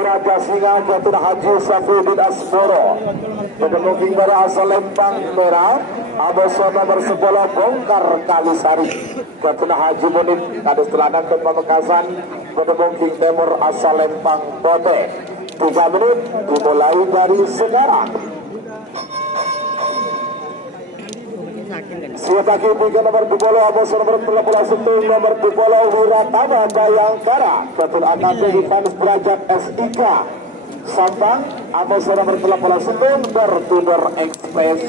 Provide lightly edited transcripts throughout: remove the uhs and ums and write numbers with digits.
Raja Singa Jatun Haji Safiuddin Asmoro Kedemu Kingbara asal Lempang Merah Aboso nomor 10 Bongkar Kalisari Jatun Haji Munib Kades Teladan ke Pamekasan Kedemu King Timur asal Lempang Pote 3 menit dimulai dari sekarang. Siapa kini nomor 20 Aboso nomor 30 Sentung nomor 20 Wiratama Bayangkara Ketua AKP Divanis Derajat SIK Sampang Aboso nomor 30 Sentung Bertudur Ekspres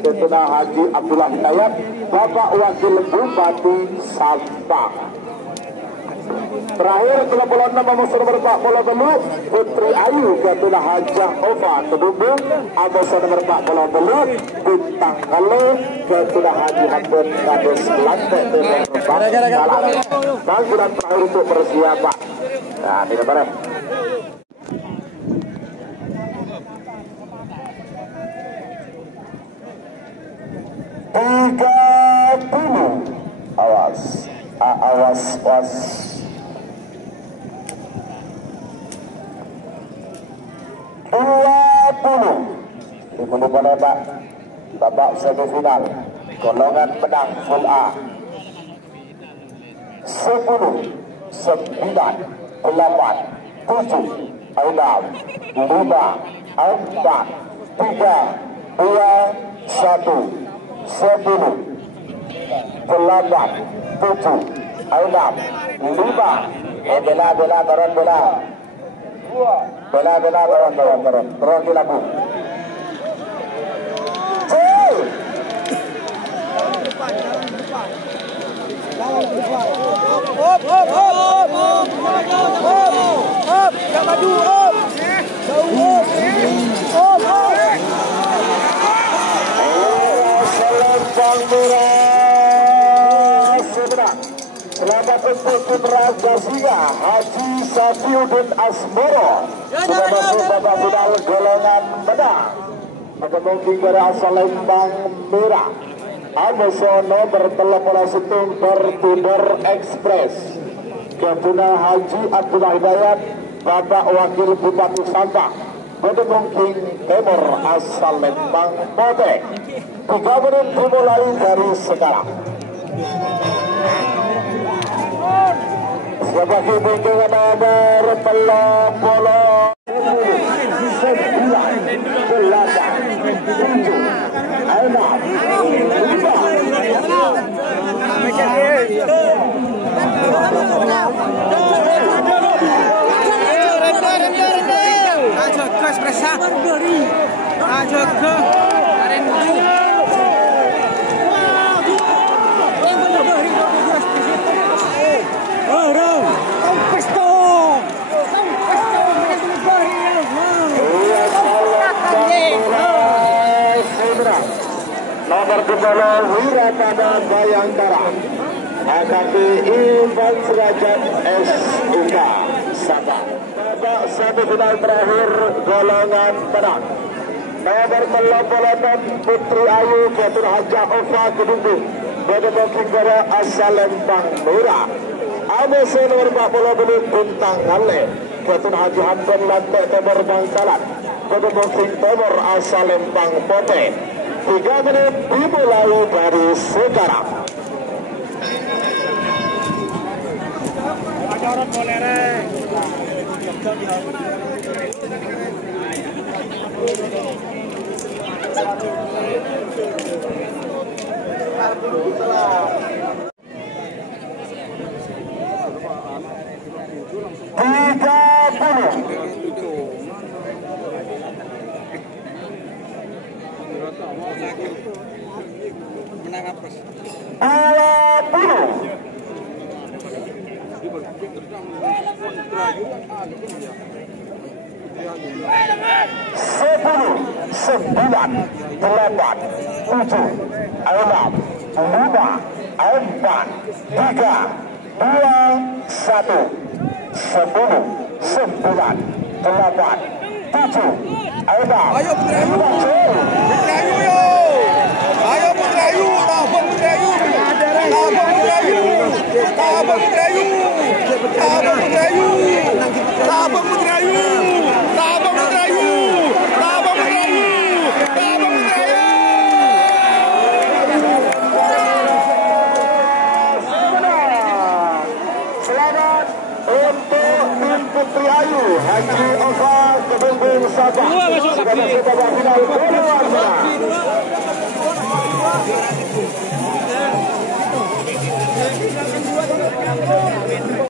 Ketua Haji Abdullah Hidayat Bapak Wakil Bupati Sampang. Terakhir 36 Aboso nomor 42 Putri Ayu Ketua Hajah Ova Kedubung Aboso nomor 42 Bintang Kale Ketua Haji Hamdan Kades Lantai Panggilan terakhir untuk persiapan. Nah ini kemarin awas 20 dimulai oleh babak semifinal golongan menang full A 10 9 8 7 6 5 4 3 2 1 10 8 7 6 5 bela turun di labu. Selamat untuk Raja Singa Haji Safiuddin Asmoro sudah masuk babak final golongan menang. Ketemu Kingbara asal Lembang Merah Aboso nomor 30 Sentung Bertudur Ekspres Ketua Haji Abdullah Hidayat Bapak Wakil Bupati Sampang Ketemu King Timur asal Lembang Pote 3 menit dimulai dari sekarang. Sebagai bentuk nomor 30 nomor 20 Wiratama Bayangkara AKP Ivan Derajat SIK Sabang. Babak semifinal terakhir golongan menang nomor 36 Putri Ayu Ketua Hajah Ova Kedubung Kedemu Kingbara asal Lembang Merah Aboso nomor 40 Bintang Kale Ketua Haji Hamdan Lantai Timur Bangkalan Kedemu King Timur asal Lembang Pote 3 menit dimulai dari sekarang. Menang apes. 10, 9, 8, 3, 2, 1. Tabang Putrayu, Tabang Putrayu, Tabang Putrayu, Tabang Putrayu. Selamat untuk tim Putri Ayu Haji Ova Kedunggung Sabah. Sudah masuk babak final golongan menang.